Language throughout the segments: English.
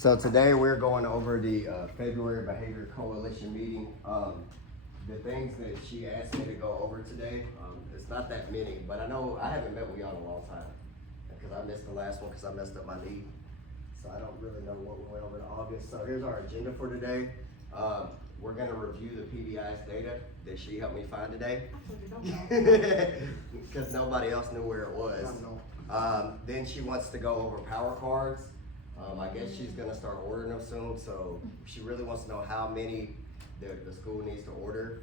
So today we're going over the February Behavior Coalition meeting. The things that she asked me to go over today, it's not that many, but I know I haven't met with y'all in a long time because I missed the last one because I messed up my knee. So I don't really know what we went over in August. So here's our agenda for today. We're gonna review the PBI's data that she helped me find today. Because nobody else knew where it was. Then she wants to go over power cards. I guess she's gonna start ordering them soon, so she really wants to know how many the school needs to order.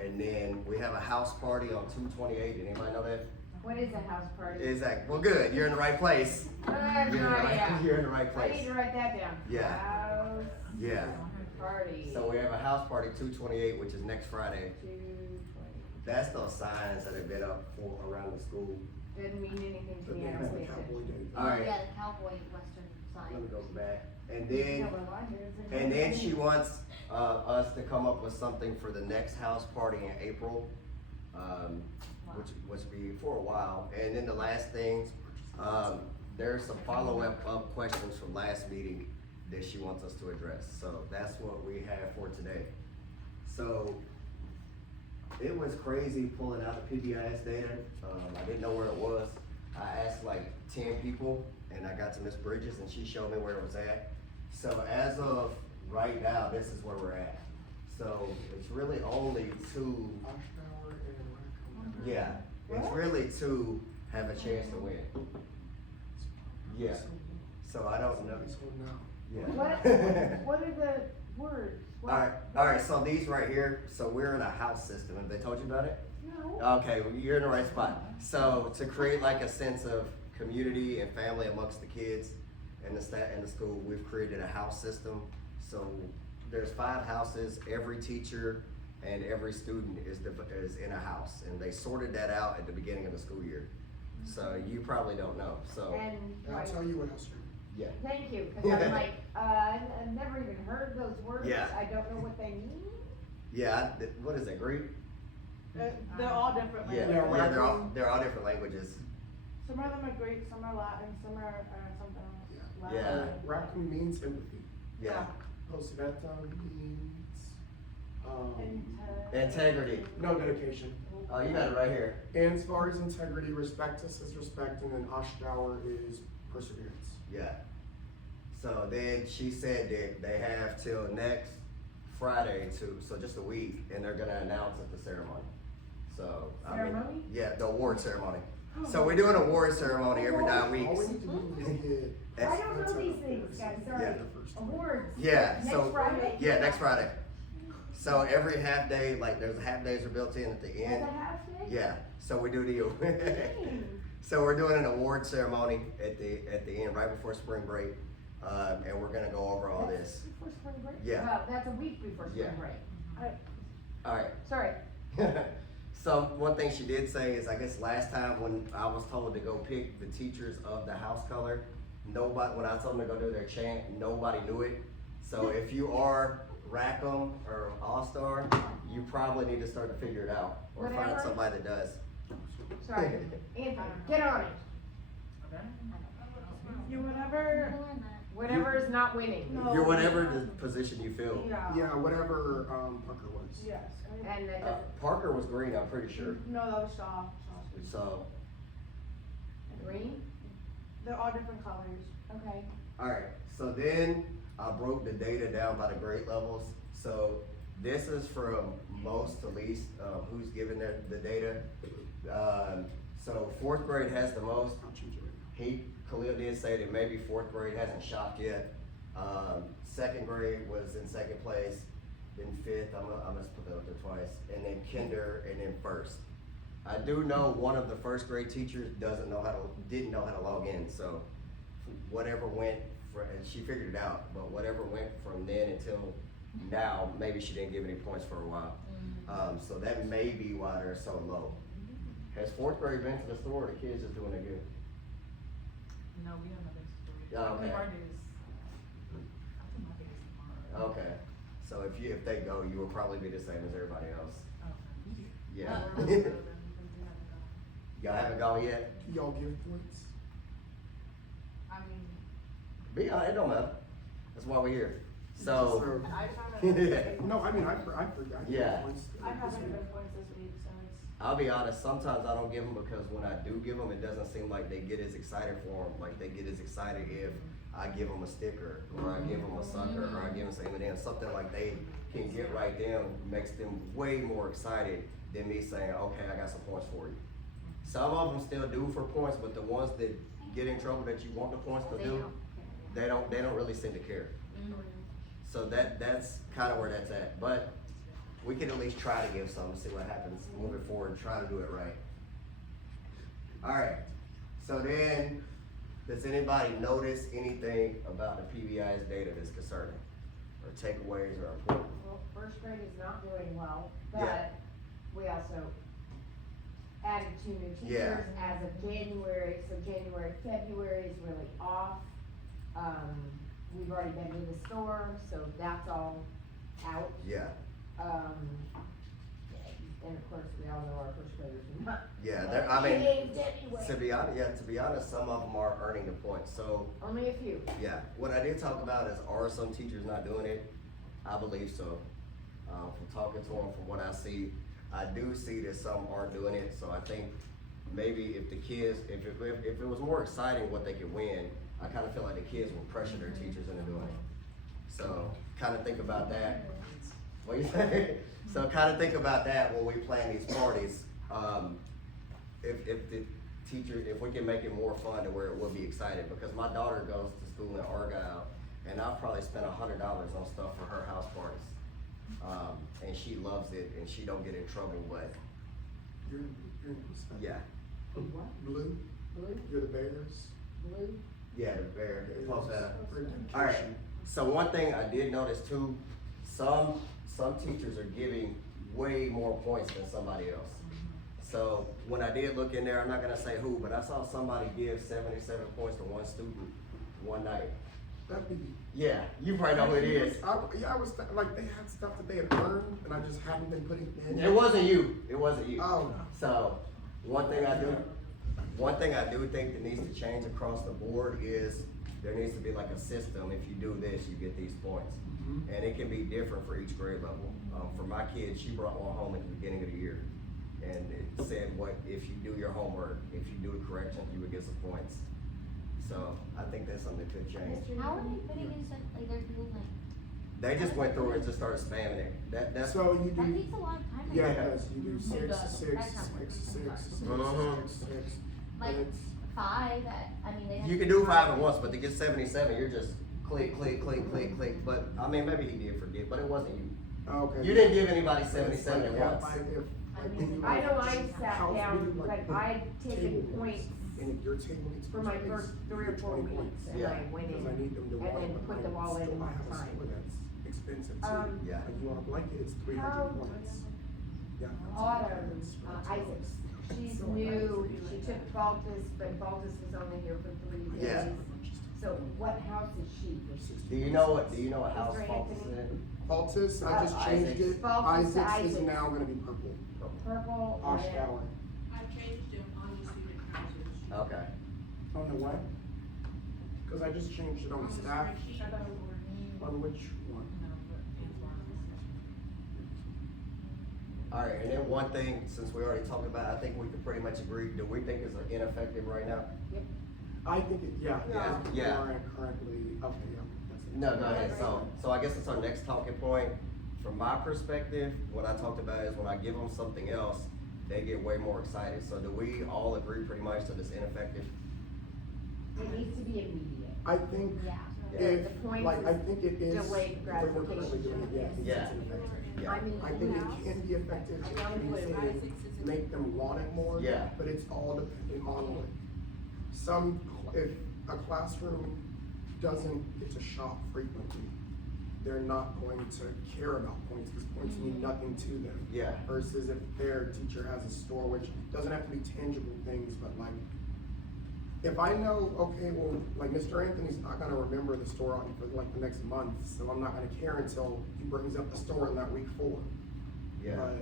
And then we have a house party on 2/28. Did anybody know that? What is a house party? Exactly. Well, good. You're in the right place. I have no idea. You're in the right I place. need to write that down. Yeah. House Yeah. party. So we have a house party 2/28, which is next Friday. 2/20. That's those signs that have been up for around the school. Doesn't mean anything to me. I don't pay attention. All right. Yeah, the cowboy western Let sign. me go back. And You then know what line it is. And then she wants us to come up with something for the next house party in April, which will be for a while. And then the last thing, there's some follow-up questions from last meeting that she wants us to address. So that's what we have for today. So it was crazy pulling out the PBIS data. I didn't know where it was. I asked like 10 people and I got to Miss Bridges and she showed me where it was at. So as of right now, this is where we're at. So it's really only two, yeah, it's really two have a chance to win. Yeah, so I don't know. Yeah. What are the words? All right, so these right here, so we're in a house system. Have they told you about it? No. Okay, well, you're in the right spot. So to create like a sense of community and family amongst the kids and the staff and the school, we've created a house system. So there's 5 houses. Every teacher and every student is in a house, and they sorted that out at the beginning of the school year. So you probably don't know. So And I'll tell you what else you're. yeah, thank you, because I'm like, I've never even heard those words. Yeah. I don't know what they mean. yeah. What is it? Greek? They're all different Yeah, languages. yeah. They're all different languages. Some of them are Greek, some are Latin, some are something else. Yeah. Latin. Raccoon means empathy. Yeah. Postveta means, Integrity. no dedication. Oh, you got it right here. And as far as integrity, respectus is respect, and then Ashdower is perseverance. Yeah. So then she said that they have till next Friday so just a week, and they're gonna announce at the ceremony. So Ceremony? yeah, the award ceremony. So we do an award ceremony every 9 All we weeks. need to do is get. I don't know these things, guys, sorry. Yeah. Awards. Yeah. Next So Friday? yeah, next Friday. So every half day, like there's half days are built in at the As end. a half day? Yeah. So we do the. Dang. So we're doing an award ceremony at the end, right before spring break, and we're gonna go over all That's this. Before spring break? Yeah. Well, that's a week before spring Yeah. break. All right. Sorry. So one thing she did say is, I guess last time when I was told to go pick the teachers of the house color, when I told them to go do their chant, nobody knew it. So if you are Rackham or All-Star, you probably need to start to figure it out or find Whatever. somebody that does. Sorry. Anthony, get on it. You whatever. Whatever is not winning. No. You're whatever the position you feel. Yeah. Yeah, whatever Parker was. Yes. And that doesn't, Parker was green, I'm pretty sure. No, that was Shaw. So, green? They're all different colors. Okay. alright, so then I broke the data down by the grade levels. So this is from most to least, who's given the data. So 4th grade has the most. I'll change it right now. Khalil did say that maybe 4th grade hasn't shopped yet. 2nd grade was in 2nd place, then 5th, I must put that up there twice, and then kinder, and then 1st. I do know one of the 1st grade teachers didn't know how to log in, so whatever went, and she figured it out, but whatever went from then until now, maybe she didn't give any points for a while. So that may be why they're so low. Has 4th grade been to the store, or the kids just doing it good? No, we have another story. Yeah, okay. I think our day is, I think my day is tomorrow. Okay, so if they go, you will probably be the same as everybody else. Okay. Yeah. We're really good then, because we haven't gone. Y'all haven't gone yet? Do y'all give points? I mean, It don't matter. That's why we're here. So, And I haven't, No, I mean, I forgot. Yeah. I haven't given points this week, so it's. I'll be honest, sometimes I don't give them because when I do give them, it doesn't seem like they get as excited for them. Like they get as excited if I give them a sticker or I give them a sucker or I give them some M&Ms, something like they can get right then makes them way more excited than me saying, okay, I got some points for you. Some of them still do for points, but the ones that get in trouble that you want the points to do, they don't really seem to care. So that's kind of where that's at, but we can at least try to give some, see what happens moving forward, try to do it right. Alright, so then, does anybody notice anything about the PBI's data that's concerning? Or takeaways or important? Well, first grade is not doing well, Yeah. but we also added 2 new Yeah. teachers as of January, so January, February is really off. We've already been to the store, so that's all out. Yeah, And of course, we all know our first graders are not. yeah, I mean, behaved anyway. to be honest, some of them are earning the points, so, Only a few. yeah. What I did talk about is, are some teachers not doing it? I believe so. From talking to them, from what I see, I do see that some aren't doing it, so I think maybe if the kids, if it was more exciting what they could win, I kinda feel like the kids will pressure their teachers into doing it. So, kinda think about that. What you say? So kinda think about that when we plan these parties. If the teacher, if we can make it more fun to where it will be excited, because my daughter goes to school in Argyle, and I've probably spent $100 on stuff for her house parties. And she loves it, and she don't get in trouble, but You're what's that? yeah, What? Blue, Blue? you're the Bears. Blue? yeah, the bear, close that. For All right, education. so one thing I did notice too, some teachers are giving way more points than somebody else. So when I did look in there, I'm not gonna say who, but I saw somebody give 77 points to one student one night. That'd be. Yeah, you probably know who it is. I was like, they had stuff that they had earned, and I just hadn't been putting it in. It wasn't you, it wasn't you. Oh. So, one thing I do think that needs to change across the board is there needs to be like a system, if you do this, you get these points. Mhm. And it can be different for each grade level. For my kid, she brought one home at the beginning of the year. And it said what, if you do your homework, if you do the corrections, you would get some points. So, I think that's something that could change. How are they putting in such, like, there's no, like, They just went through and just started spamming it. That's. So you that do, takes a lot of time. I yeah, think. it does, you do It 6, does. 6, That's not 6, 6, 6, Mhm. 6, 6. Like, And it's, 5, I mean, they have. You can do 5 at once, but to get 77, you're just click, click, click, click, click. But, I mean, maybe he did forget, but it wasn't you. okay. You didn't give anybody 77 at Yeah, once. when you I know like I sat house down, meeting, like the I'd taken table points And if your table gets. for my space, first you 3 or get 4 20 weeks, points. and Yeah. I went Because I in, need them to and walk then put behind them all it. in Still, I have a time. store that's expensive too. Um, Yeah. Like you want a blanket, it's 300 How- points. Yeah. Autumn, Isaacs, she's new, she took Baltus, but Baltus was only here for 3 days. Yeah. So what house is she? Do you know what house Mr. fault is Anthony? in? Baltus, I just changed Isaacs. it. Baltus to Isaacs is Isaacs. now gonna be purple. Purple, Osh and then Tower. I changed them on the student houses. Okay. On the what? Cause I just changed it on the staff. spreadsheet. I thought it was working. On which one? No, but Alright, and then one thing, since we already talked about, I think we can pretty much agree, do we think it's ineffective right now? I think it, yeah. Yeah. it's Yeah. Currently, okay, yeah. that's it. No, go ahead. So I guess it's our next talking point. From my perspective, what I talked about is when I give them something else, they get way more excited. So do we all agree pretty much that it's ineffective? it needs to be immediate. I think Yeah. if, The point like, I is think it is. delayed the way we're currently doing it, gratification. yeah, I Yeah. think it's ineffective. Yeah. I mean, I think it can be effective if you say make them want it more. Yeah. But it's all dependent on what. If a classroom doesn't get to shop frequently, they're not going to care about points, because points mean nothing to them. Yeah. Versus if their teacher has a store, which doesn't have to be tangible things, but like, if I know, okay, well, like Mr. Anthony's not gonna remember the store on for like the next month, so I'm not gonna care until he brings up the store in that week 4. Yeah. But,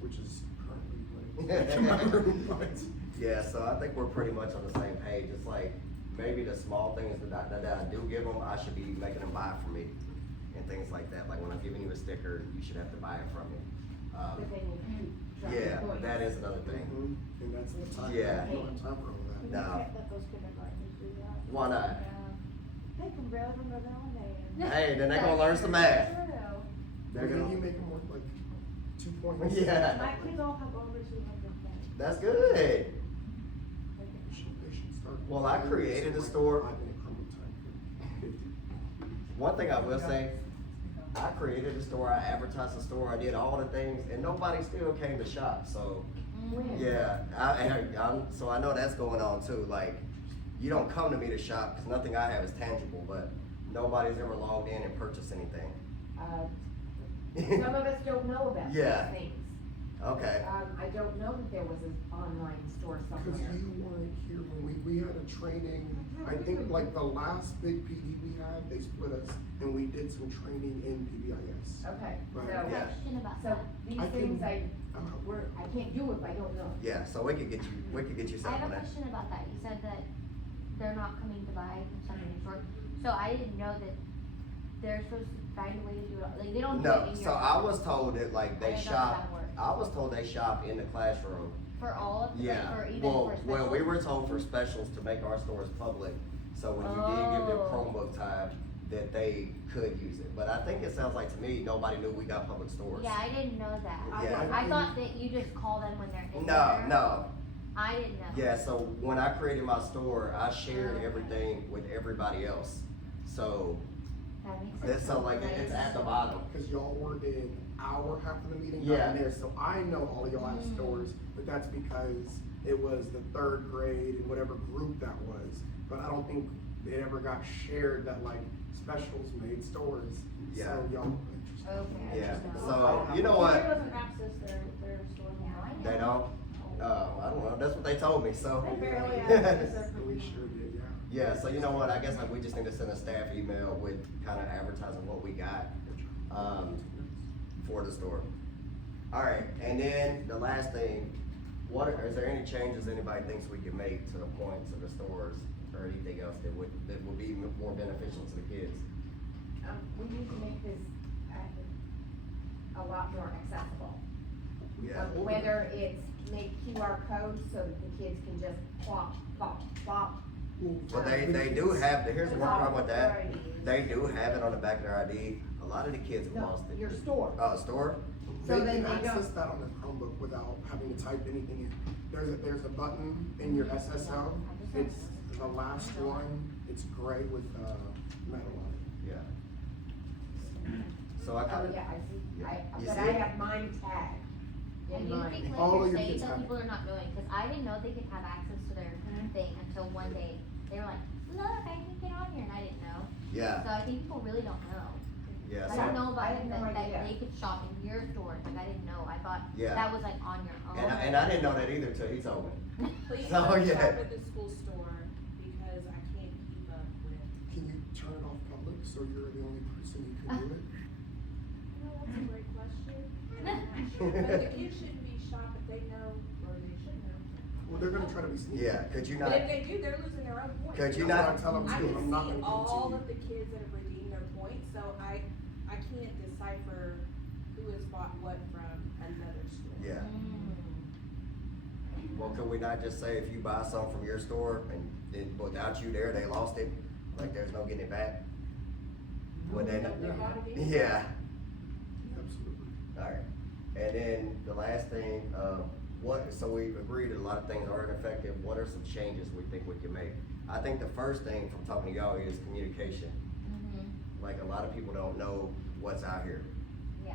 which is currently what it is. Yeah, so I think we're pretty much on the same page. It's like, maybe the small things that I do give them, I should be making them buy from me. And things like that, like when I'm giving you a sticker, you should have to buy it from me. But then you keep dropping Yeah, points. that is another thing. Mhm. And that's the time, Yeah. you don't have time for all that. You No. can't let those kindergartners do that. Why not? They can barely remember their own name. Hey, then they're gonna learn some math. True. They're Then gonna, you make them work like 2 points. Yeah. My kids all have over 200 points. that's good. They should start. Well, I created a store. 5-minute crumble time for 50. One thing I will say, I created a store, I advertised the store, I did all the things, and nobody still came to shop, so, When? yeah, so I know that's going on too, like, you don't come to me to shop, cause nothing I have is tangible, but nobody's ever logged in and purchased anything. Some of us don't know about these Yeah. things. Okay, I don't know that there was an online store Cause somewhere. you weren't here when we had a training, I think like the last big PD we had, they split us and we did some training in PBIS. Okay, Right. so, Yeah. Question about so that. these I things can- I can't do if I don't know. yeah, so we could get you I set up have on a that. question about that. You said that they're not coming to buy something in short. So I didn't know that they're supposed to find a way to do it. Like they don't do No, it in so your. I was told that like they I didn't know shop, that worked. I was told they shop in the classroom. For all of them, Yeah, or even well, for special. we were told for specials to make our stores public, so when you did give them Oh. Chromebook time, that they could use it. But I think it sounds like to me, nobody knew we got public stores. Yeah, I didn't know that. Yeah. I thought that you just call them when they're in No, there. no, I didn't know. yeah, so when I created my store, I shared Okay. everything with everybody else. So, That makes sense. that's so like, it's at the bottom. Cause y'all were in our half of the meeting Yeah. down there, so I know all of y'all have stores, but that's because it was the 3rd grade and whatever group that was. But I don't think it ever got shared that like specials made stores, Yeah. so y'all. Okay. Yeah, No. so, you know There what? doesn't access their store. Yeah, I know. They don't? I don't know, that's what they told me, so. They barely access their. We sure did, yeah. Yeah, so you know what, I guess like we just need to send a staff email with kind of advertising what we got, for the store. Alright, and then the last thing, is there any changes anybody thinks we can make to the points of the stores or anything else that would be more beneficial to the kids? We need to make this, a lot more accessible. Yeah, Whether it's make QR codes so that the kids can just plop, plop, plop. well, they do have, here's the one problem with that, they do have it on the back of their ID, a lot of the kids have No, lost it. your store. Store? So They then can they access don't- that on the Chromebook without having to type anything in. There's a button in your SSL, it's the last one, it's gray with, metal on it. Yeah. So I Oh, kinda. yeah, I see, You but see I it? have mine tagged And in you mine. think All like of you're your saying kids that have it. people are not knowing, cause I didn't know they could have access to their thing until one day, they were like, look, I can get on here, and I didn't know. Yeah, So I think people really don't know. yeah, I so, didn't know I about had it, no that idea. they could shop in your stores, like I didn't know, I thought Yeah. that was like on your own. and I didn't know that either till he told me. Please So, don't yeah. shop at the school store because I can't keep up with. Can you turn it off public so you're the only person who can do it? No, that's a great question. But the kids shouldn't be shopping if they know, or they should know. Well, they're gonna try to be sneaky. Yeah, could you But not, if they do, they're losing their own points. Could you That's not- what I tell them I too, can I'm not see gonna all continue. of the kids that have redeemed their points, so I can't decipher who has bought what from another store. yeah, Mm. well, could we not just say if you buy some from your store and then without you there, they lost it, like there's no getting it back? Would they not? They bought it in. Yeah, Absolutely. alright, and then the last thing, so we agreed that a lot of things aren't effective, what are some changes we think we can make? I think the first thing from talking to y'all is communication, Mhm. like a lot of people don't know what's out here. Yeah,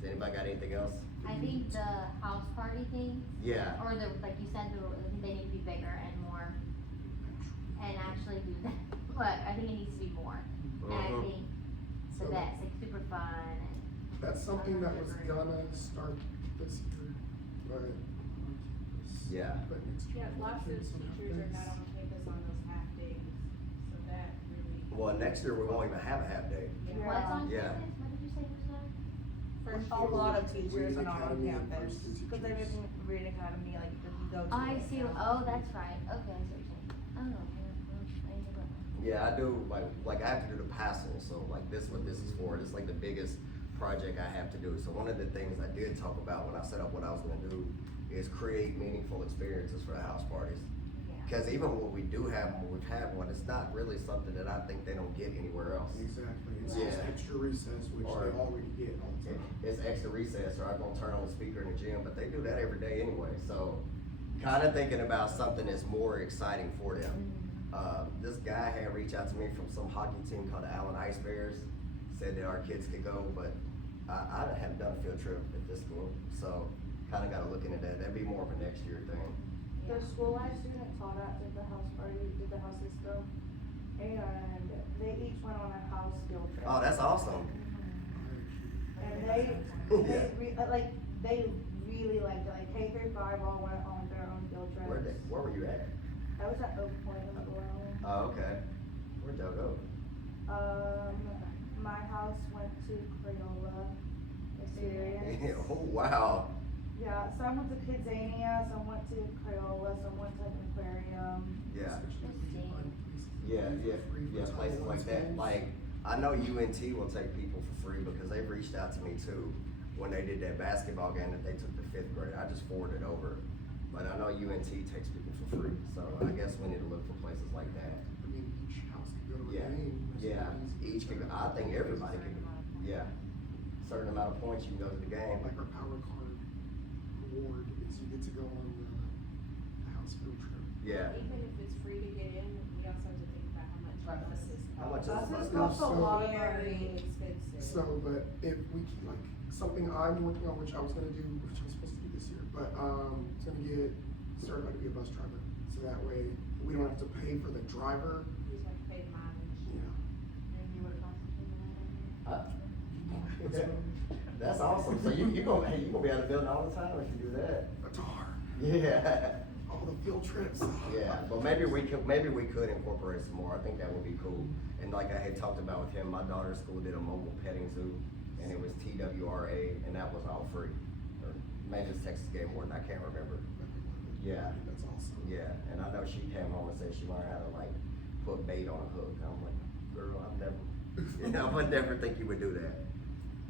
Does anybody got anything else? I think the house party thing, Yeah, or the, like you said, they need to be bigger and more, and actually do that, but I think it needs to be more. And I Mhm. think the So- best, like super fun and. That's something that was gonna start this year, but. Yeah. But next year. Yeah, lots of teachers are not on campus on those half days, so that really. well, next year we won't even have a half day. What's on Yeah. campus? What did you say was on? First A year. lot of teachers Reading are not on Academy and campus, Varsity cause they're teachers. in Reading Academy, like, that you go to. I right see, now. oh, that's right, okay, I see what you're saying. Oh, okay. Yeah, I do, like I have to do the passing, so like this is what this is for, this is like the biggest project I have to do. So one of the things I did talk about when I set up what I was gonna do is create meaningful experiences for the house parties. Cause even when we do have them, when we've had one, it's not really something that I think they don't get anywhere else. Exactly, it's Yeah. just extra recess, which Or- they already get all the time. It's extra recess, or I'm gonna turn on the speaker in the gym, but they do that every day anyway, so kinda thinking about something that's more exciting for them. This guy had reached out to me from some hockey team called the Allen Ice Bears, said that our kids could go, but I haven't done a field trip at this school, so kinda gotta look into that, that'd be more of a next year thing. The school I student taught at did the house party, did the house disco, and they each went on a house field trip. Oh, that's awesome. And they Yeah. they really liked it, like K through 5 all went on their own field trips. Where were you at? I was at Oak Point in Glendale. Oh, okay. Where'd y'all go? My house went to Crayola Experience. Oh, wow. Yeah, some went to Kidzania, some went to Crayola, some went to an aquarium. Yeah. Yeah, Yeah, places like that. Like, I know UNT will take people for free because they've reached out to me too when they did that basketball game that they took the 5th grade. I just forwarded over. But I know UNT takes people for free, so I guess we need to look for places like that. I mean, each house could go to a Yeah, game. It's yeah, easy. each could, I think everybody could, yeah. Certain amount of points, you can go to the game. Like our power card award is you get to go on the house field trip. Yeah. Even if it's free to get in, we also have to think about how much buses How much cost. is the Buses bus cost a So- lot of Very money. expensive. So, but if we keep, like, something I'm working on, which I was gonna do, which I was supposed to do this year, but, it's gonna get certified to be a bus driver. So that way, we don't have to pay for the driver, You just have to pay the mileage. you know. That's awesome. So you gonna be out of the building all the time if you do that. A tar, Yeah. all the field trips. Yeah, but maybe we could incorporate some more. I think that would be cool. And like I had talked about with him, my daughter's school did a mobile petting zoo, and it was TWRA, and that was all free. Or maybe it's Texas Game Warden, I can't remember. Yeah. That's awesome. Yeah, and I know she came home and said she learned how to like put bait on a hook. I'm like, girl, I've never, I would never think you would do that.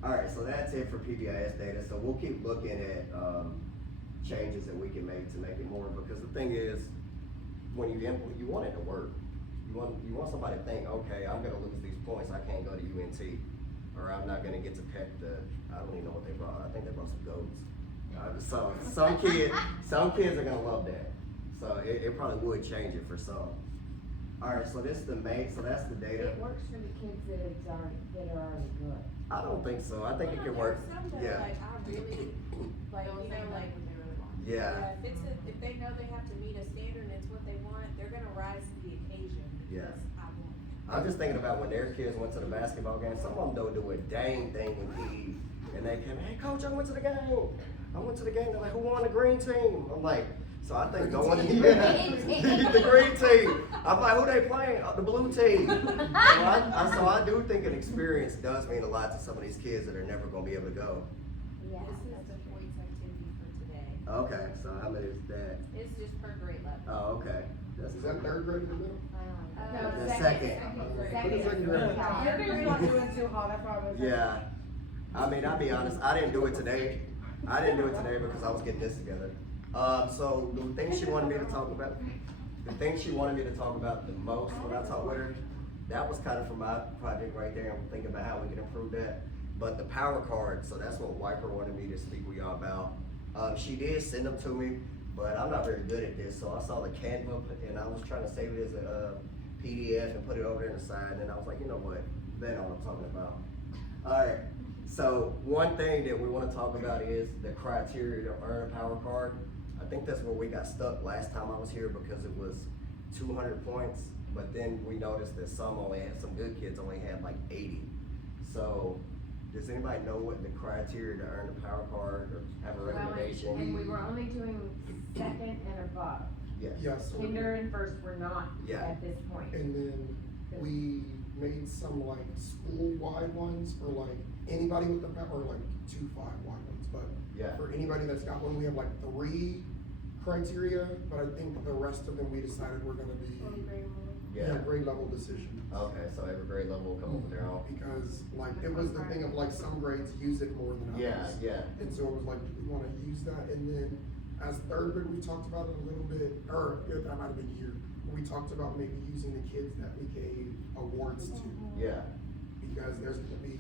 All right, so that's it for PBIS data. So we'll keep looking at changes that we can make to make it more. Because the thing is, when you want it to work. You want somebody to think, okay, I'm gonna lose these points. I can't go to UNT, or I'm not gonna get to pet the. I don't even know what they brought. I think they brought some goats. So some kids are gonna love that. So it probably would change it for some. All right, so this is the main. So that's the data. It works for the kids that are already good. I don't think so. I think it can work. There's some that, Yeah. like, I really, like, you know, like, Yeah. if they know they have to meet a standard and it's what they want, they're gonna rise to the occasion Yeah. because I want it. I'm just thinking about when their kids went to the basketball game. Some of them don't do a dang thing in PE, and they came, hey coach, I went to the game. I went to the game. They're like, who won the green team? I'm like, so I think going to the green team. I'm like, who they playing? Oh, the blue team. So I do think an experience does mean a lot to some of these kids that are never going to be able to go. Yeah. This is the points activity for today. Okay, so how many is that? It's just per grade level. Oh, okay. That's Is that third grade in the middle? The second. Second. Your baby's not doing too hot, I promise. Yeah. I mean, I'll be honest, I didn't do it today. I didn't do it today because I was getting this together. So the thing she wanted me to talk about, the most when I talked with her, that was kind of for my project right there. I'm thinking about how we can improve that. But the power card, so that's what Wiper wanted me to speak with y'all about. She did send them to me, but I'm not very good at this. So I saw the Canva and I was trying to save it as a PDF and put it over there on the side. And I was like, you know what? That know what I'm talking about. All right. So one thing that we want to talk about is the criteria to earn a power card. I think that's where we got stuck last time I was here because it was 200 points, but then we noticed that some good kids only had like 80. So does anybody know what the criteria to earn a power card or have a recommendation? And we were only doing second and above. Yes. Yes. so we- Kinder and first were not Yeah. at this point. And then we made some like school-wide ones for like anybody with the, or like 2 5-wide ones, but Yeah. for anybody that's got one, we have like 3 criteria, but I think the rest of them we decided were gonna be Yeah, grade level decision. okay, so every grade level will come up with their own. Because like, it was the thing of like, some grades use it more than others. Yeah, And so it was like, do we wanna use that? And then as third grade, we talked about it a little bit, or that might have been here. We talked about maybe using the kids that we gave awards to. yeah, Because there's gonna be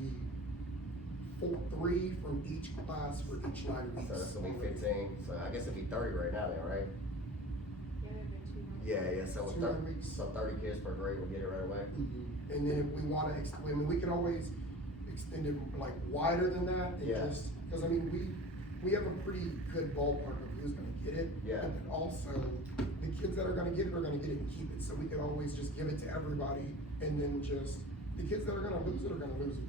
3 from each class for each 9 weeks. so that's gonna be 15, so I guess it'd be 30 right now then, right? Yeah, there've been 2 months. Yeah, so with 2 30, weeks. so 30 kids per grade will get it right away. And then if we wanna, I mean, we could always extend it like wider than that. And Yeah. just, cause I mean, we have a pretty good ballpark of who's gonna get it. Yeah. But then also, the kids that are gonna get it and keep it, so we could always just give it to everybody, and then just, the kids that are gonna lose it are gonna lose it.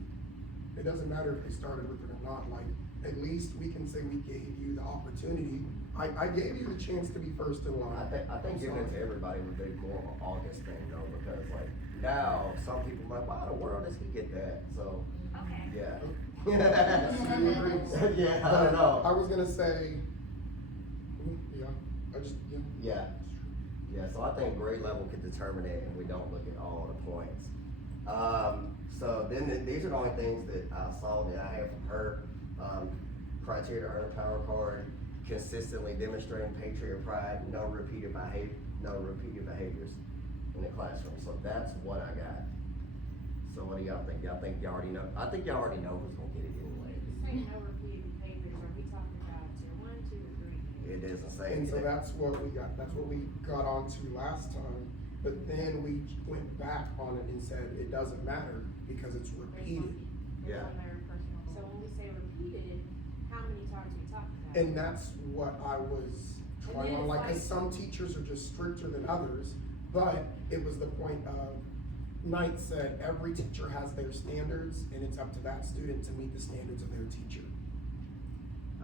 It doesn't matter if they started with it or not, like, at least we can say we gave you the opportunity, I gave you the chance to be first in line. I think giving it to everybody would be more of an August thing though, because like now, some people are like, why in the world does he get that? So, Okay. yeah. You agree? Yeah, I don't know. I was gonna say, yeah, I just, yeah. Yeah. Yeah, so I think grade level could determine it, and we don't look at all the points. So then these are the only things that I saw that I have from her. Criteria to earn a power card, consistently demonstrating patriot pride, no repeated behaviors in the classroom. So that's what I got. So what do y'all think? Y'all think y'all already know? I think y'all already know who's gonna get it anyway. Saying no repeated behaviors, are we talking about tier 1, 2, or 3? It doesn't say. And so anything. that's what we got onto last time, but then we went back on it and said it doesn't matter because it's repeated. Yeah. So when we say repeated, how many times are we talking about? And that's what I was trying then on, it's like, like- cause some teachers are just stricter than others, but it was the point of, Knight said, every teacher has their standards, and it's up to that student to meet the standards of their teacher.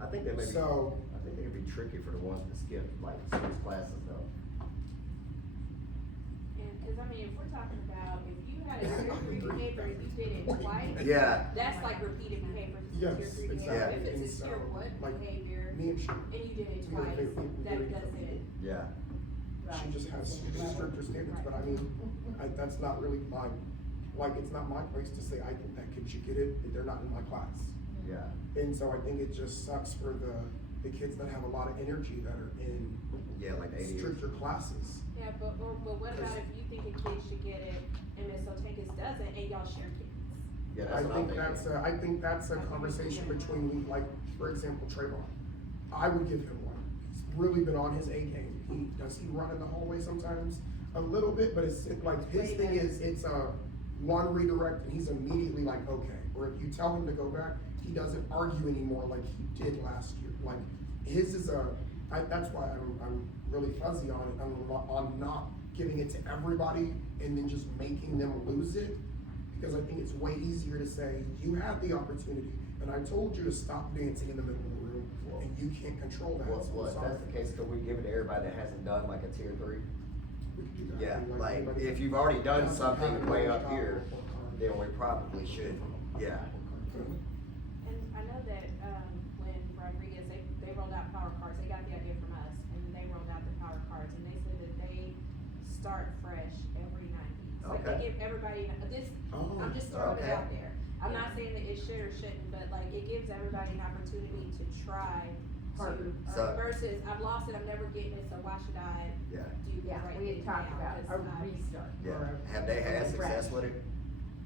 I think that may be. So- I think it'd be tricky for the ones that skip like 6 classes though. And, cause I mean, if we're talking about, if you had a tier 3 behavior and you did it twice. Yeah. That's like repeated behavior, Yes, tier 3 behavior. exactly. If And it's a so, tier 1 like, behavior Me and she, and you did it we were twice, very that doesn't, Yeah. she just has stricter standards, but I mean, that's not really my, like, it's not my place to say, I think that kid should get it, if they're not in my class. Yeah. And so I think it just sucks for the kids that have a lot of energy that are in Yeah, like 80. stricter classes. yeah, but what about if you think a kid should get it and Ms. Otakus doesn't and y'all share kids? Yeah, I that's what I'm think thinking. I think that's a conversation between, like, for example, Trayvon. I would give him one. He's really been on his A game. Does he run in the hallway sometimes? A little bit, but it's like, his thing is, it's a one redirect and he's immediately like, okay. Or if you tell him to go back, he doesn't argue anymore like he did last year. Like, his is that's why I'm really fuzzy on it, on not giving it to everybody and then just making them lose it. Because I think it's way easier to say, you had the opportunity, and I told you to stop dancing in the middle of the room, and you can't control that. Well, So if sorry. that's the case, could we give it to everybody that hasn't done like a tier 3? We can do that. Yeah, And, like, anybody if you've already done doesn't something have way a up here, report card. then we probably should, yeah. And I know that, when Rodriguez, they rolled out power cards, they got the idea from us, and they rolled out the power cards, and they said that they start fresh every 9 weeks. Like, Okay. they give everybody, Oh, I'm just throwing it okay. out there. I'm not saying that it should or shouldn't, but like, it gives everybody an opportunity to try Harder. So- versus, I've lost it, I'm never getting it, so why should I Yeah. do the Yeah, right we thing had talked now? about a 'Cause I- restart. Yeah. Alright. Have they had success with it?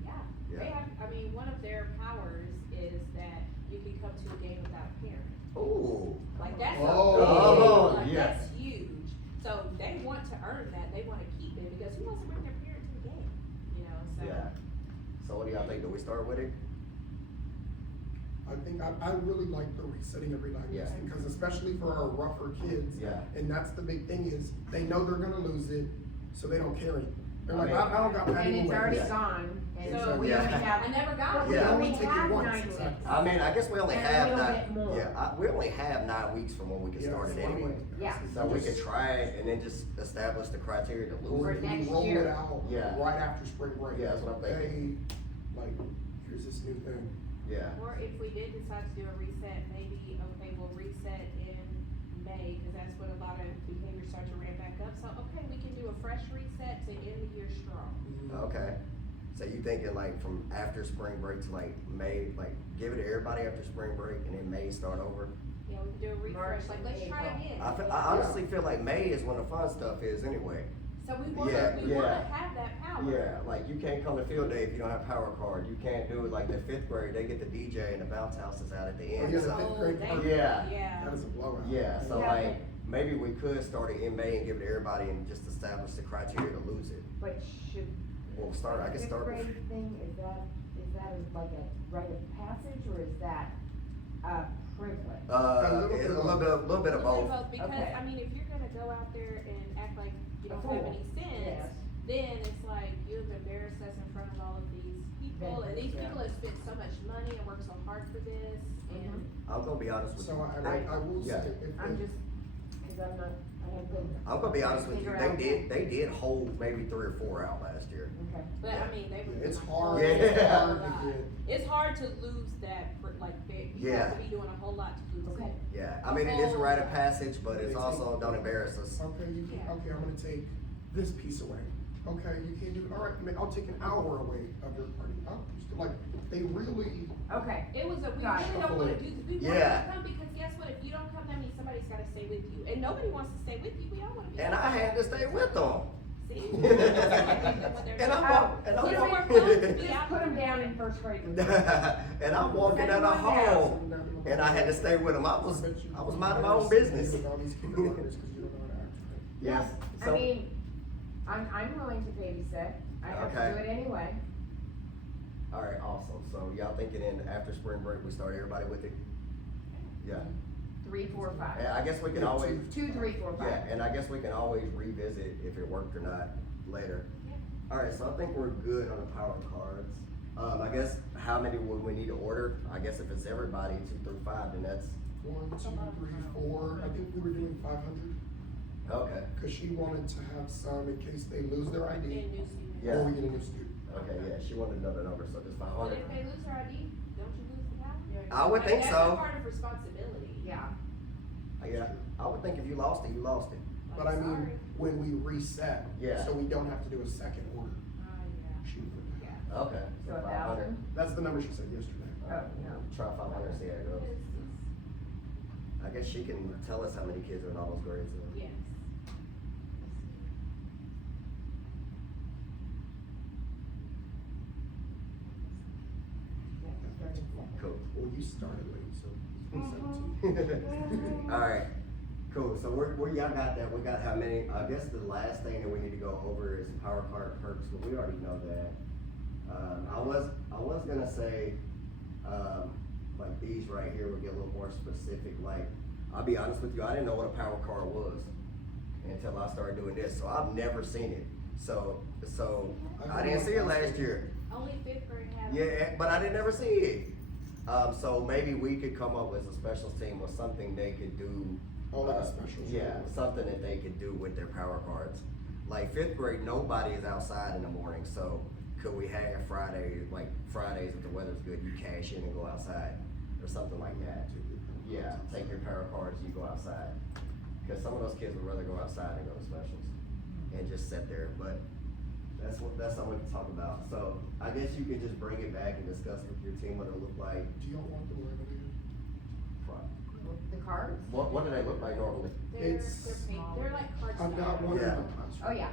Yeah, Yeah. they have, I mean, one of their powers is that you can come to a game without a parent. Ooh. Like, that's Oh, like, yes. that's huge. So they want to earn that, they wanna keep it, because who wants to bring their parent to the game, you know, so. Yeah. So what do y'all think? Do we start with it? I think, I really like the resetting every 9 weeks, Yeah. because especially for our rougher kids. Yeah. And that's the big thing is, they know they're gonna lose it, so they don't carry it. They're I like, mean- I don't got mad And it's already Yeah. gone, and So- so we Yeah. only I have, never got but we it. Yeah. only Take it have once, 9 weeks. exactly. I mean, I guess we only And a have little 9. bit more. Yeah, we only have 9 weeks from when we can Yeah, start it so I mean, anyway. Yeah. So we could try it and then just establish the criteria to Or lose For it. we next roll year. it out Yeah. right after spring break. Yeah, that's what I'm thinking. Hey, like, here's this new thing. Yeah. Or if we did decide to do a reset, maybe, okay, we'll reset in May, cause that's when a lot of behaviors start to ramp back up, so, okay, we can do a fresh reset to end the year strong. Okay, so you thinking like from after spring break to like May, like give it to everybody after spring break and then May start over? Yeah, we can do a refresh, March like, and let's try April. again. I honestly feel like May is when the fun stuff is anyway. So we Yeah, wanna yeah. have that power. Yeah, like you can't come to field day if you don't have power card. You can't do it like the fifth grade, they get the DJ and the bounce house is out at the end, yeah, the so. fifth grade they- party. Yeah. Yeah. That is a blowout. Yeah, so Yeah, like, maybe we could start it in May and give it to everybody and just establish the criteria to lose it. But should. We'll start, I can fifth start with, grade thing, is that like a rite of passage, or is that a privilege? it's a little bit of both. Because, Okay. I mean, if you're gonna go out there and act like you don't A have fool. any sense, Yes. then it's like you've embarrassed us in front of all of these people, and these Yeah. people have spent so much money and worked so hard for this, and I'm gonna be honest with So you. I will Yeah. say, if, I'm just, cause I'm not, I haven't been. I'm gonna be honest with you, Figure out- they did hold maybe 3 or 4 out last year. Okay. but I mean, they were. it's doing a hard, whole it's Yeah. hard lot. to get. It's hard to lose that, like, you Yeah. have to be doing a whole lot to lose Okay. it. Yeah, I mean, it is a rite of passage, but it's also, don't embarrass us. Okay, you can, Yeah. okay, I'm gonna take this piece away. Okay, you can't do, all right, I'll take an hour away of your party. Like, they really, Okay, It was we Got it. really don't wanna do this, we want you Yeah. to come, because guess what, if you don't come, that means somebody's gotta stay with you, and nobody wants to stay with you, we all wanna be. And I had to stay with them. See? And I'm, Oh, and I'm It's walking- more fun to be just out put them there. down in first grade. and I'm walking out of home, and I had to stay with them. I was minding my own business. With all these kindergartners, 'cause you don't know how to act, right? Yes, I so, mean, I'm willing to babysit, I have to Okay. do it anyway. alright, awesome. So y'all thinking in after spring break, we start everybody with it? Yeah, 3, 4, 5. and I guess we can always, 2, 3, 4, 5. yeah, and I guess we can always revisit if it worked or not later. Alright, so I think we're good on the power cards. I guess how many would we need to order? I guess if it's everybody, 2 through 5, then that's, 1, 2, 3, 4, I think we were doing 500, okay, cause she wanted to have some in case they lose their ID, And new students. Yeah. or we get a new student. okay, yeah, she wanted another number, so just Well, 500. if they lose their ID, don't you lose the power? I would think That's so. a part of responsibility. Yeah, Yeah, I would think if you lost it, you lost it. But I Like, mean, sorry. when we reset, Yeah. so we don't have to do a second order, Yeah. she would. Yeah. Okay, so so 1,000? That's the number she said yesterday. Oh, no. Try 500, see how it goes. I guess she can tell us how many kids are in all those grades. Yes. Yeah, starting second. Cool. Well, you started late, so it's been 17. Alright, cool, so y'all got that, we got how many, I guess the last thing that we need to go over is power card perks, but we already know that. I was gonna say, like these right here would get a little more specific, like, I'll be honest with you, I didn't know what a power card was until I started doing this, so I've never seen it. So, I didn't see it last year. Only fifth grade had. Yeah, but I didn't ever see it. So maybe we could come up with a specials team or something they could do. Oh, like a specials. Yeah, something that they could do with their power cards. Like fifth grade, nobody is outside in the morning, so could we have Fridays if the weather's good, you cash in and go outside or something like that. Yeah, take your power cards, you go outside. Cause some of those kids would rather go outside than go to specials and just sit there, but that's something we can talk about. So I guess you could just bring it back and discuss with your team what it'll look like. Do y'all want them laminated? The cards? What do they look like normally? They're It's pink, they're like cards. I've got one in Yeah. my classroom. Oh, yeah.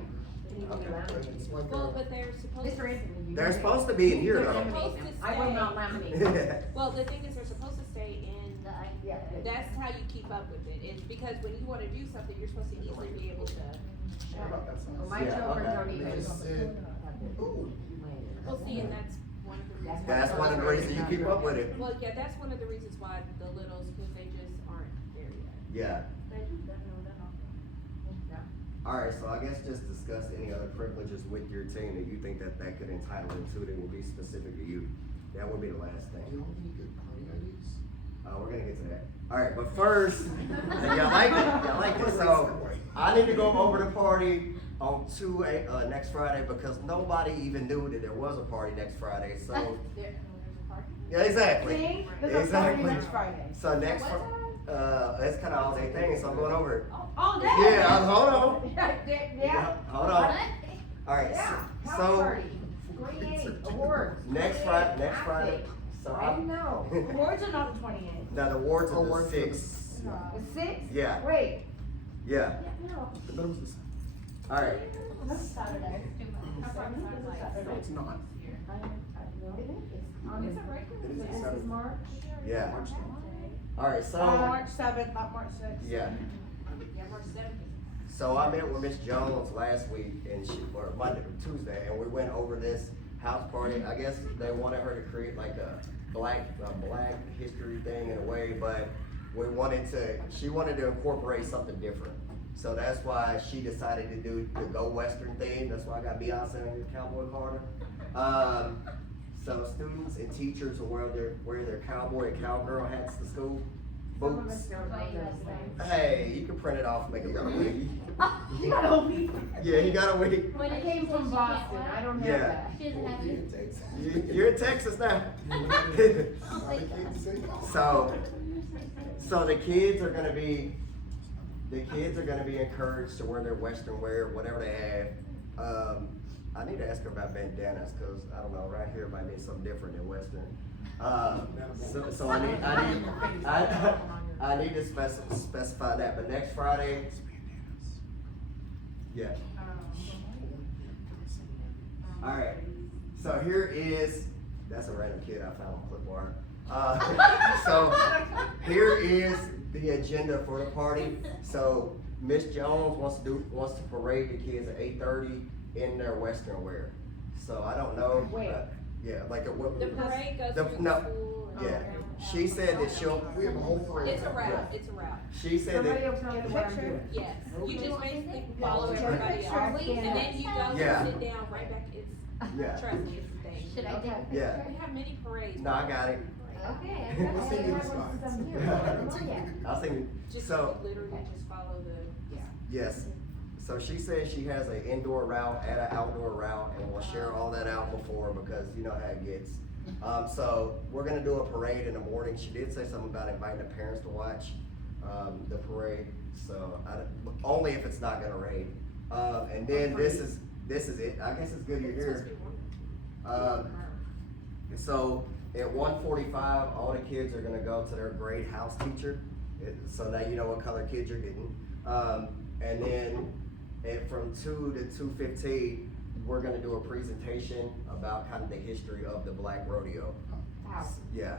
Okay. It's like Well, a, but they're supposed Mr. to, Anthony, you. They're supposed to be in here They're though. laminated. I will not laminate. them. well, the thing is, they're supposed to stay in, Yeah. that's how you keep up with it. It's because when you wanna do something, you're supposed to easily be able to. how about that size? Well, my Yeah, children okay. don't even. They said, ooh. Well, see, and that's one of the reasons. That's one of the reasons you keep up with it. Well, yeah, that's one of the reasons why the littles, cause they just aren't there yet. Yeah. They do, they know that. Alright, so I guess just discuss any other privileges with your team that you think that could entitle them to that will be specific to you. That would be the last Do thing. y'all have any good party ideas? We're gonna get to that. Alright, but first, y'all like it? Y'all like it? So, I need to go over the party on next Friday because nobody even knew that there was a party next Friday, so. There's a party. Yeah, exactly. See, there's a party Exactly. next Friday. So next, What time? it's kinda all day thing, so I'm going over it. All day? Yeah, hold on. Yeah. Hold on. Alright, Yeah, house so, party, 28 awards. next Friday, so I know. Awards are not the 28th. now the awards are the Awards for the- 6th. The 6th? Yeah, Wait, yeah, no. I thought it was this. alright. That's Saturday. No, it's not. It's a regular. It is Saturday. March? Yeah, March 10th. alright, so, March 7th, not March 6th. yeah. Yeah, March 7th. So I met with Miss Jones last week and or Monday or Tuesday, and we went over this house party. I guess they wanted her to create like a black history thing in a way, but she wanted to incorporate something different. So that's why she decided to go Western theme. That's why I got Beyonce on your cowboy corner. So students and teachers will wear their cowboy and cowgirl hats to school. Some of Boots. us don't know those things. Hey, you can print it off and make it look wiggy. You got a week. Yeah, you got a wig. I came from Boston, I don't have Yeah. that. She doesn't have it. You're in Texas now. So the kids are gonna be encouraged to wear their Western wear, whatever they have. I need to ask her about bandanas, cause I don't know, right here might be something different than Western. So I need to specify that, but next Friday, yeah. Alright, so that's a random kid I found on Clipboard. So here is the agenda for the party. So Miss Jones wants to parade the kids at 8:30 in their Western wear. So I don't know. Where? Yeah, like The parade goes The- through no. the school. and yeah. around. She said that We have a whole parade. It's a route, it's a route. she said Somebody that will tell me what I'm doing. Yes, you just basically Yeah, follow we'll take everybody pictures, else, scan and then you go Yeah. and sit down right back, Yeah. trust me, it's the thing. Should I take a Okay. Yeah. picture? We have many parades. No, I got it. Okay. I I'll send you the have one slides. since I'm here. Oh, yeah. I was thinking Just so. literally just follow the, yeah. Yes. So she says she has an indoor route and an outdoor route, and we'll share all that out before because you know how it gets. So we're gonna do a parade in the morning. She did say something about inviting the parents to watch the parade. So only if it's not gonna rain. And then this is it. I guess it's good you're It's supposed to here. be warm. So at 1:45, all the kids are gonna go to their grade house teacher. So now you know what color kids you're getting. And then from 2 to 2:15, we're gonna do a presentation about kind of the history of the Black Rodeo. How? Yeah.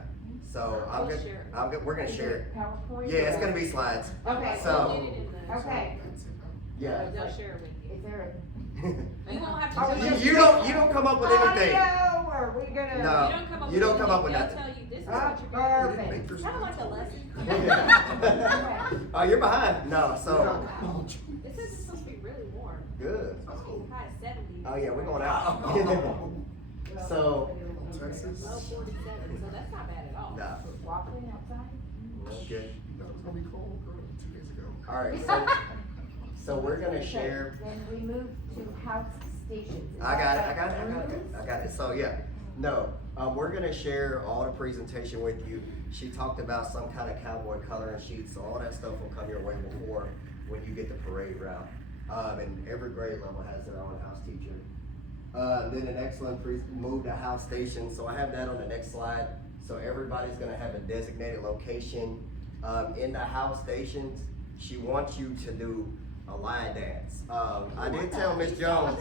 So We'll share it. we're gonna share it. PowerPoint? Yeah, it's gonna be slides. Okay. So- We'll get it in the. Okay. Yeah. They'll share it with you. Is there You won't have Oh, to. You don't come up a with anything. audio, or are we gonna? No. You don't come up You with don't come up with anything. nothing. They'll tell you, this is Ah, what you're gonna do. perfect. Kind of like a lesson. Oh, you're behind. No, so It says it's supposed to be really warm. good. It's supposed to be high 70s. Oh yeah, we're going out. So, Texas. Low 47, so that's not bad at all. nah, Walking outside? good. That was gonna be cold, girl, 2 days ago. All right, so we're gonna share. Then we move to house stations. Is I got that it. I got it. So yeah, no, we're gonna share all the presentation with you. She talked about some kind of cowboy coloring sheet, so all that stuff will come your way before when you get the parade route. And every grade level has their own house teacher. Then the next one, move to house station. So I have that on the next slide. So everybody's gonna have a designated location. In the house stations, she wants you to do a line dance. I did tell Miss Jones.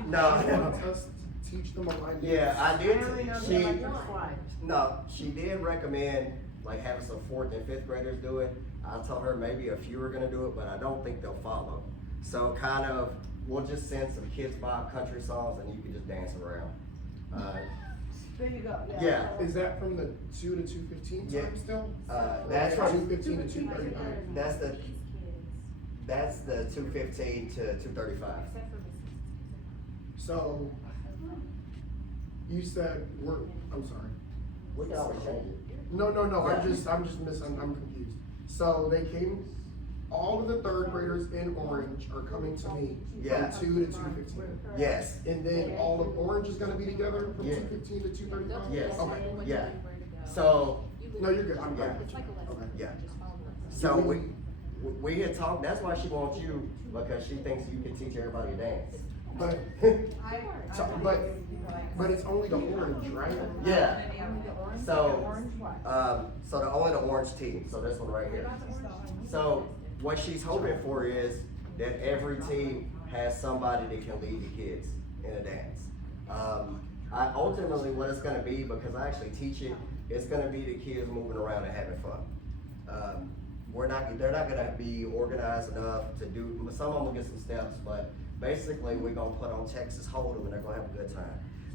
She No, wants us to teach them a line dance. yeah, I I did. only know the She, electric slide. no, she did recommend like having some 4th and 5th graders do it. I told her maybe a few are gonna do it, but I don't think they'll follow. So kind of, we'll just send some Kids Bop country songs and you can just dance around. There you go. Yeah. Is that from the 2 to 2:15 Yeah. time still? That's from, 2:15 to 2:35. that's the, These kids, that's the 2:15 to 2:35. except for Mrs. So, you said I'm sorry. We can always change it. No, Yeah. I'm confused. So they came, all of the 3rd graders in Orange are coming to me Yeah. from 2 to 2:15. Yes, And then all of Orange is gonna be together from Yeah. 2:15 to 2:35? Yes. Okay. Yeah. So, You Oh, No, you're good. I'm Yeah. good. It's like a lesson. Okay. Yeah. Just follow the lesson. So we had talked, that's why she wants you, because she thinks you can teach everybody to dance. But, but it's only the orange, right? Yeah, The orange, So, the orange what? so only the orange team, so this one right here. So what she's hoping for is that every team has somebody that can lead the kids in a dance. Ultimately what it's gonna be, because I actually teach it, it's gonna be the kids moving around and having fun. They're not gonna be organized enough to do, some of them will get some steps, but basically we're gonna put on Texas Hold'em and they're gonna have a good time.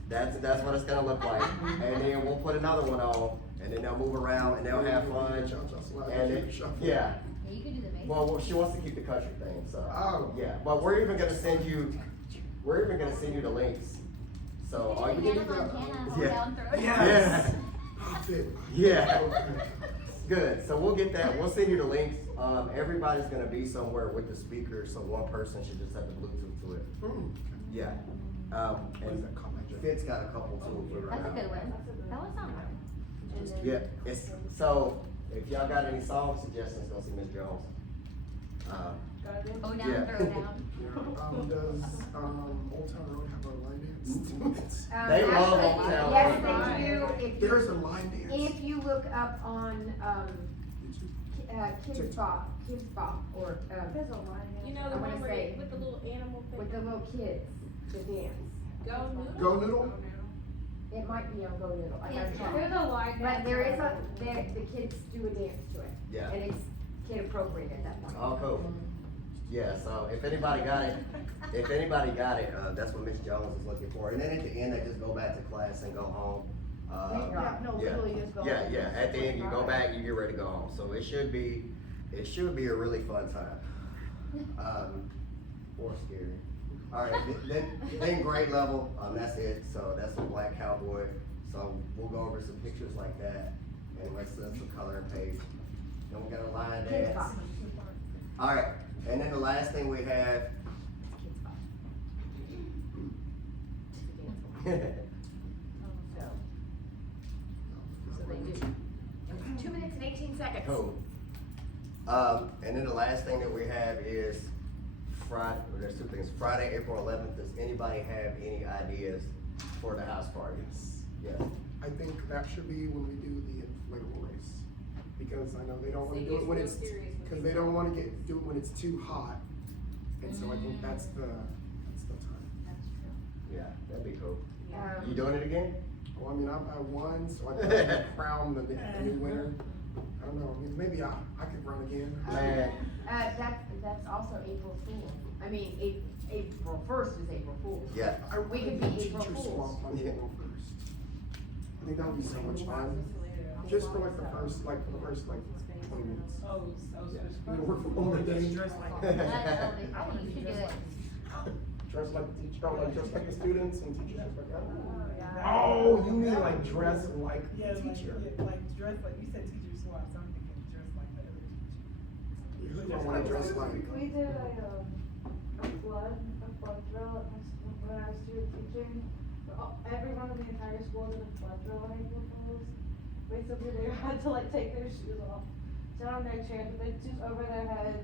That's what it's gonna look like. And then we'll put another one on, and then they'll move around and they'll have fun. And it, yeah, Yeah, you could do the basics. well, she wants to keep the country thing, so. Oh. Yeah, but we're even gonna send you the links. So all you Hannah can do. Montana, hold Yeah. down, throw. Yes. Yeah, good, so we'll get that, we'll send you the links. Everybody's gonna be somewhere with the speaker, so one person should just have the Bluetooth to it. Yeah. What is And that called? Fitz got a couple too. for right That's a now. good one. That one's not hard. And then- Yeah, so if y'all got any song suggestions, go see Miss Jones. Go down, Yeah. throw down. Does, Old Town Road have a line dance? They love Actually, Old Town yes, Road. they do. If you- There's a line dance. If you look up on, Kids Bop, or, There's a line. You know, the I wanna one where, say- with the little animal thing? with the little kids, the dance. Go Noodle? Go Noodle? It might be on Go Noodle, I gotta Kids check. There's a line. But there is the kids do a dance to it. Yeah. And it's kid appropriate at that point. Oh, cool. Yeah, so if anybody got it, that's what Miss Jones is looking for. And then at the end, they just go back to class and go home. Yeah, no, Yeah. literally just go. Yeah, yeah, at the end, you go back, you get ready to go home. So it should be a really fun time. Or scary. All right, then grade level, that's it. So that's the Black Cowboy. So we'll go over some pictures like that and let's some color and page. Then we got a line Kids dance. Bop. All right, and then the last thing we have. Kids Bop. So they do. 2 minutes and 18 seconds. Cool. And then the last thing that we have is Friday, there's two things. Friday, April 11th, does anybody have any ideas for the house party? Yeah. I think that should be when we do the inflatable race. Because I know they don't wanna do it when it's, because they don't wanna do it when it's too hot. And so I think that's the time. That's true. Yeah, that'd be cool. Um, You doing it again? Well, I mean, I won, so I could crown the new winner. I don't know, I mean, maybe I could run again. Man, That's also April Fool. I mean, April 1st is April Fool's. yeah. I We really could be do April teacher Fools. swap on April 1st. I think that would be so much fun. Just for like the first 20 minutes. You know, work from home today. That's totally fine. You should do it. Dress like the teacher, just like the students and teachers just like that. Oh, you mean like dress like Yeah, the like, teacher? yeah, like dress like, you said teacher swap, so I'm thinking dress like the other teacher. Who don't wanna dress like? We did a flood drill at my school when I was student teaching. Everyone in the entire school did a flood drill on April Fools. Basically, they had to like take their shoes off, sit on their chairs with their shoes over their heads.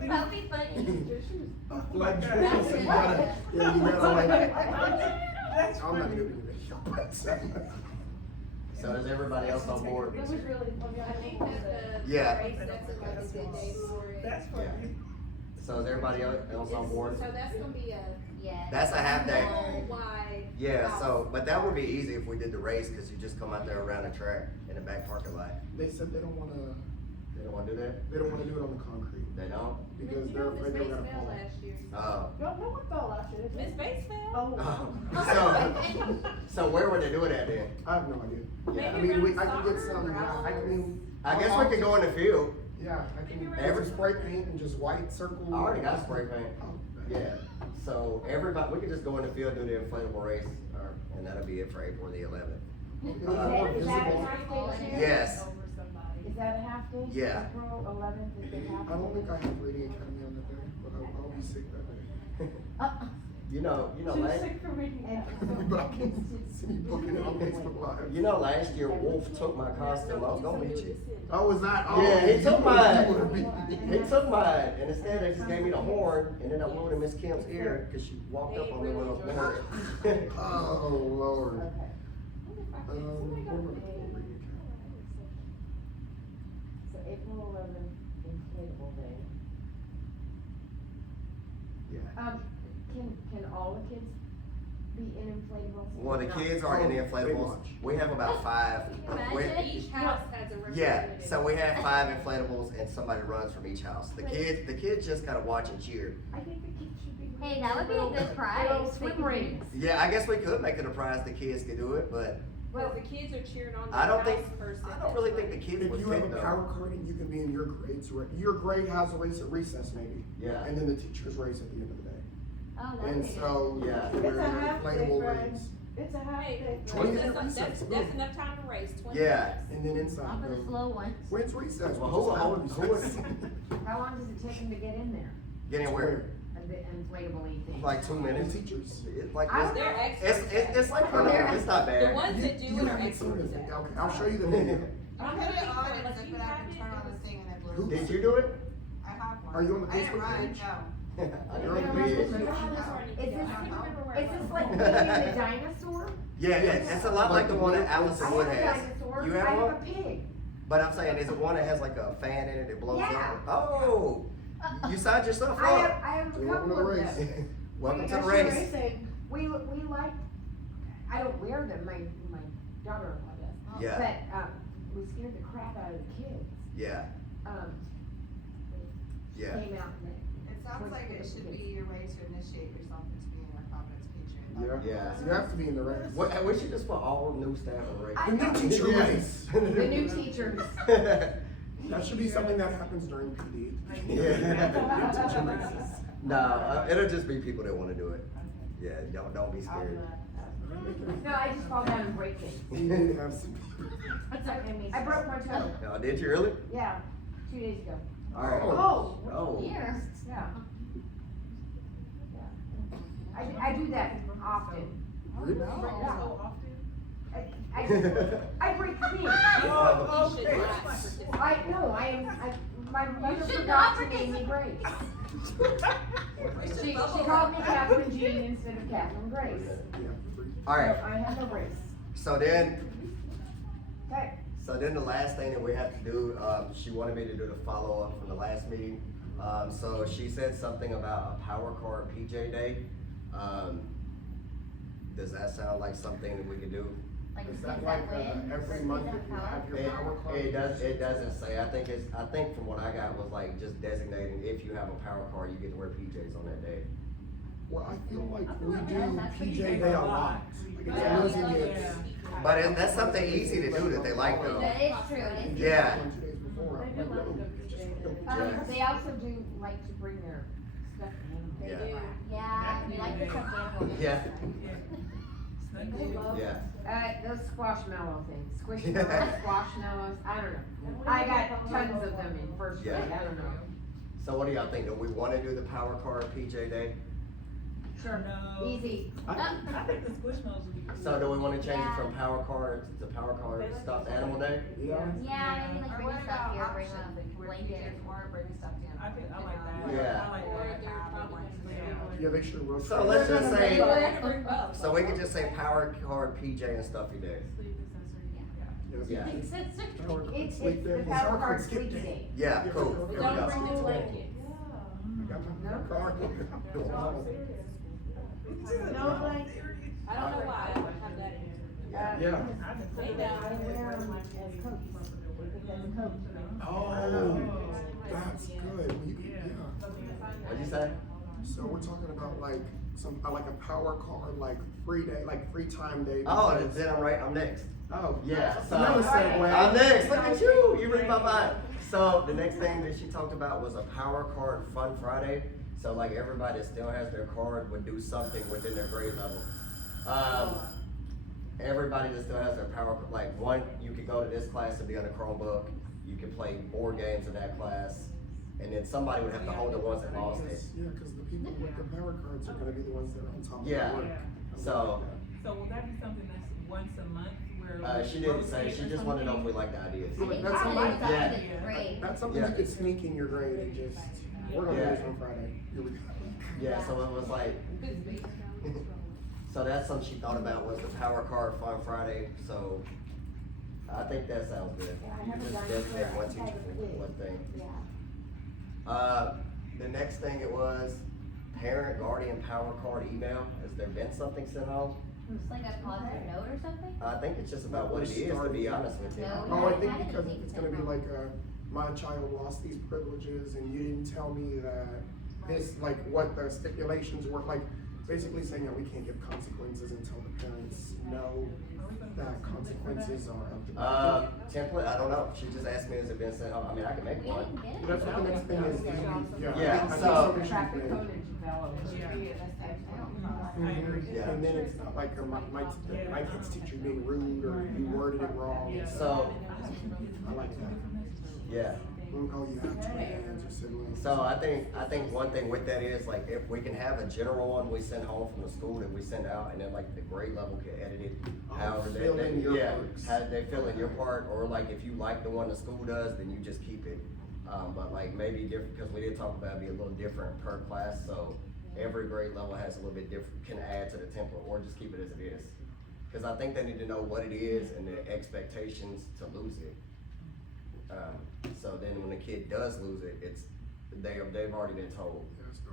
That would be funny. Their shoes. Like, so you gotta, yeah, you gotta like, I'm not gonna do it. So is everybody else on board? It was really funny. I think that the Yeah. race, that's a good day for it. That's funny. So is everybody else on board? So that's gonna be a Yeah. That's a half day. worldwide. Yeah, so, but that would be easy if we did the race, cause you just come out there around the track in the back parking lot. They said they don't wanna do that? do it on the concrete They don't? because You they're know, Miss afraid they're Bates gonna fell fall. last year. Oh. No one fell last year. Miss Bates fell? Oh. So where would they do it at then? I have no idea. Yeah. I Maybe mean, I around could get soccer some, or yeah, I mean. I guess we could go in the field. Yeah, I can, Maybe every around- spray paint and just white circle. I already got spray paint. Oh, Yeah, so everybody, we could just go in the field, do the inflatable race, and that'll be it for April the 11th. Is that a Visible. half day? Yes. Over somebody. Is that a half day? Yeah. April 11th is the half day? I don't think I have Radiant Academy on that day, but I'll be sick that day. You know, Too last, sick for reading And that. so but I can't see you booking it on Facebook Live. You know, last year Wolf took my costume, I was gonna meet you. Oh, was that? Oh, Yeah, he you took would've- mine. you would've beat me. He took mine, and instead they just gave me the horn, and then I blew it in Miss Kim's ear, cause she walked up on me when I was born. Oh, Lord. Okay. Board member reading So April 11th, inflatable day. Yeah. Can all the kids be in inflatables? Well, the kids are in the inflatables, we have about 5. Imagine. Each house has a Yeah, representative. so we have 5 inflatables, and somebody runs from each house. The kids just gotta watch and cheer. I think the kids should be. Hey, that would be a good prize. Little They swim could rings. Yeah, I guess we could make it a prize the kids could do it, but Well, the kids are cheering on the I don't house think, person. I don't really think the kids If would you have fit a though. power card and you can be in your grades, your grade has a race at recess maybe. Yeah. And then the teachers race at the end of the day. Oh, that would And be good. so, Yeah. you It's a wear half day, inflatable Fred. rings. It's a half Hey, day. 20 that's, minute that's, recess, that's boom. enough time to race, 20 Yeah. minutes. And then Not inside for the goes, slow ones. when's recess? Well, Which is who- all who is- recess. How long does it take them to get in there? Getting where? The inflatable thing? Like 2 And minutes. teachers. It's like, I don't They're know. experts. it's like, it's not The bad. ones that do You it are haven't seen experts it. at it. Okay, I'll show you the video. I'm Put gonna it pay on for and it, like zip you it up have and it. turn on the thing and it Who- blows. Did you do it? I have one. Are you on the I didn't Facebook run, page? no. I You're on didn't the do it. Facebook Is Is this, I don't know. is this like being the dinosaur? Yeah, it's a lot like the one that Allison I Wood have a has. dinosaur, You I have have a one? pig. But I'm saying, is it one that has like a fan in it that blows Yeah. up? Oh, you signed yourself I up. have a Welcome to couple the of race. them. Welcome to the That's race. racing. We like, I don't wear them, my daughter-in-law does. Yeah, But, we scared the crap out of the kids. yeah, Um, they yeah. came out and It sounds like it should be a way to initiate yourself into being a Providence patron. Yeah. You have to be in the race. What, we should just put all new staff in the race. I The new teacher Yeah. race. the new teachers. That should be something that happens during PD. Yeah. New teacher races. No, it'll just be people that wanna do it. Yeah, don't be scared. No, I just fall down and break things. We need to have some. I broke my toe, Oh, did you really? yeah, 2 days ago. Alright. Oh. Oh. Here. Yeah. Yeah. I do that often. Really? So often? I break things. Oh, You should okay. not participate. My mother should forgot not to name me Grace. We should She bubble called me wrap. Catherine Jean instead of Catherine Grace. Alright, So I have no race. so then, Okay. so then the last thing that we have to do, she wanted me to do the follow-up from the last meeting. So she said something about a power card PJ day. Does that sound like something that we could do? Like, Is kids that like, win. every month if you have your power card? It doesn't say, I think from what I got was like just designating if you have a power card, you get to wear PJs on that day. Well, I feel like we like do that's PJ what you Day a do. lot. Like, it's Yeah. always in the- Yeah. But that's something easy to do that they like though. That is true, it is. Yeah. 2 days before. They do like to go PJ Day. They also do like to bring their stuffed animals. They Yeah. do. Yeah, we like the stuffed animals. Yeah. Sunday. Yeah. Those squashmallow things, squishmallows, squashmallows, I don't know. I got tons of them in first grade, Yeah. I don't know. So what do y'all think? Do we wanna do the power card PJ day? Sure, No. easy. I think the Squishmallows would be cool. So do we wanna change it Yeah. from power card to power card stuffed animal day? Yeah. Yeah, maybe like Or bring what a about stuff here, bring options? a Like, wear blanket. PJs or bring stuff in. I think, I like that. Yeah. I like Or that. they're probably gonna Yeah, they should rotate. So let's just say, bring both. so we could just say power card PJ and stuffy day. Yeah. Power card It's sleep day. the power card skip sleep day. day. Yeah, cool. But There we don't go. bring the blanket. I got my No? card. No, like, I don't know why I would have that in here. Yeah. They know. I wear them as coats, as coats. Oh, that's good. Yeah. What'd you say? So we're talking about like like a power card, like free day, like free time day. Oh, because- then I'm right, I'm next. Oh, Yeah, so Another segue. I'm next. Look at you. You read my mind. So the next thing that she talked about was a power card fun Friday. So like everybody that still has their card would do something within their grade level. Everybody that still has their power, like one, you could go to this class and be on a Chromebook. You could play board games in that class, and then somebody would have to hold the ones that lost it. Yeah, because the people with the power cards are gonna be the ones that are on top of the Yeah. work. So So will that be something that's once a month where? She we didn't say, rotate she or just wanted to know if we something? liked the ideas. I think That's probably something- that's yeah. the grade. That's something Yeah. you could sneak in your grade and just, we're gonna do Yeah. this on Friday. Here we go. Yeah, so it was like, so that's something she thought about was the Power Card Fun Friday, so I think that sounds good. Yeah, I You haven't just done it designate for- one I teacher tried it for with- one thing. Yeah. The next thing it was parent guardian power card email. Has there been something sent home? It's like a positive note or something? I think it's just about what it is, to be honest with you. No. Oh, I Yeah, think I didn't because think it's so. gonna be like, my child lost these privileges and you didn't tell me that this, like, what the stipulations were, like, basically saying that we can't give consequences until the parents know that consequences are up to. Template, I don't know. She just asked me, has it been sent home? I mean, I can make We one. didn't get it. That's what the next thing is, Yeah, I think so- somebody should Traffic make- codage development should be in this next one. I agree. Yeah. And then it's not like my kid's teacher being rude or you worded it wrong. Yeah. So, I like that. yeah. Oh, you have twins or siblings. So I think one thing with that is like if we can have a general one we send home from the school that we send out and then like the grade level can edit it. However, Fill in your yeah, parts. how they fill in your part, or like if you like the one the school does, then you just keep it. But like maybe different, because we did talk about it be a little different per class, so every grade level has a little bit different, can add to the template, or just keep it as it is. Cause I think they need to know what it is and the expectations to lose it. So then when the kid does lose it, it's, they've already been told. Yes, no.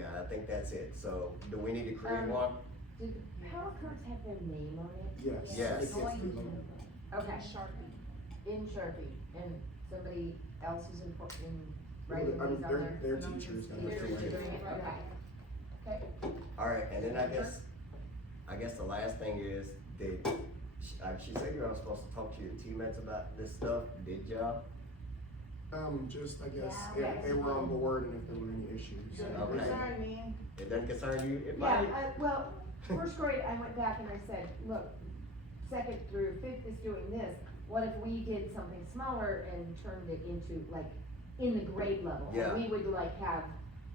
Yeah, I think that's it. So do we need to create Um, one? Do the power cards have their name on it? Yes. Yes. The kids do them. Okay, Sharpie. in Sharpie, and somebody else is in writing I mean, these on there? their teachers. They're doing it, okay. Okay. Alright, and then I guess the last thing is, she said you were supposed to talk to your teammates about this stuff. Did y'all? Just, I guess, Yeah. if they were on board and if there were any issues. Okay. Concern me. It doesn't concern you? It Yeah, might. well, first grade, I went back and I said, look, second through fifth is doing this, what if we did something smaller and turned it into like, in the grade level? Yeah. We would like have,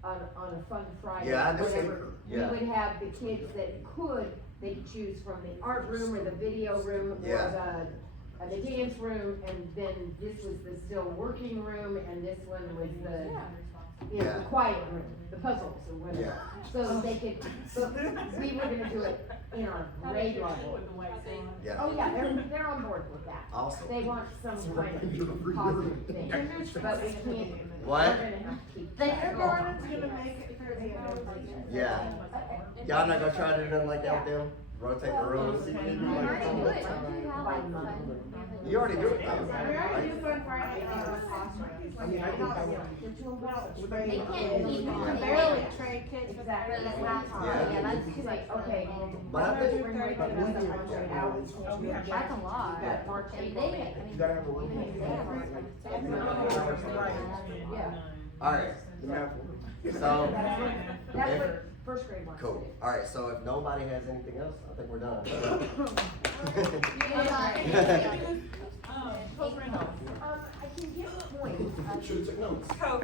on a fun Friday, Yeah, I just whatever, we yeah. would have the kids that could, they could choose from the art room or the video room or Yeah. the dance room, and then this was the still working room, and this one was the, you know, Yeah. the quiet room, the puzzles or whatever. Yeah. So they could, so we were gonna do it in our grade level. Yeah. Oh, yeah, they're on board with that. Awesome. They want some kind of positive thing, but we can't, we're What? gonna have to keep. They- track. Kindergarten's gonna make it through the end of the year. Yeah. Y'all not gonna try to do nothing like that with them? Rotate the rooms? I already do it. Don't you have like fun? You already do it though, We already right? do Fun Friday. I mean, I think that would. They can't keep You on can it. barely trade kids for Exactly. that. Yeah. Yeah, that's She's like, okay. But I think- Spring break, But we that's do a it hundred that hours. way. That's a lot. Got March, I mean, April, they, May. I mean. You gotta have a room. even if they have Yeah. Alright, The math room. so, That's if- what first grade wants to do. cool. Alright, so if nobody has anything else, I think we're done. Coach Randolph. I can get points. Should've took notes. Coach,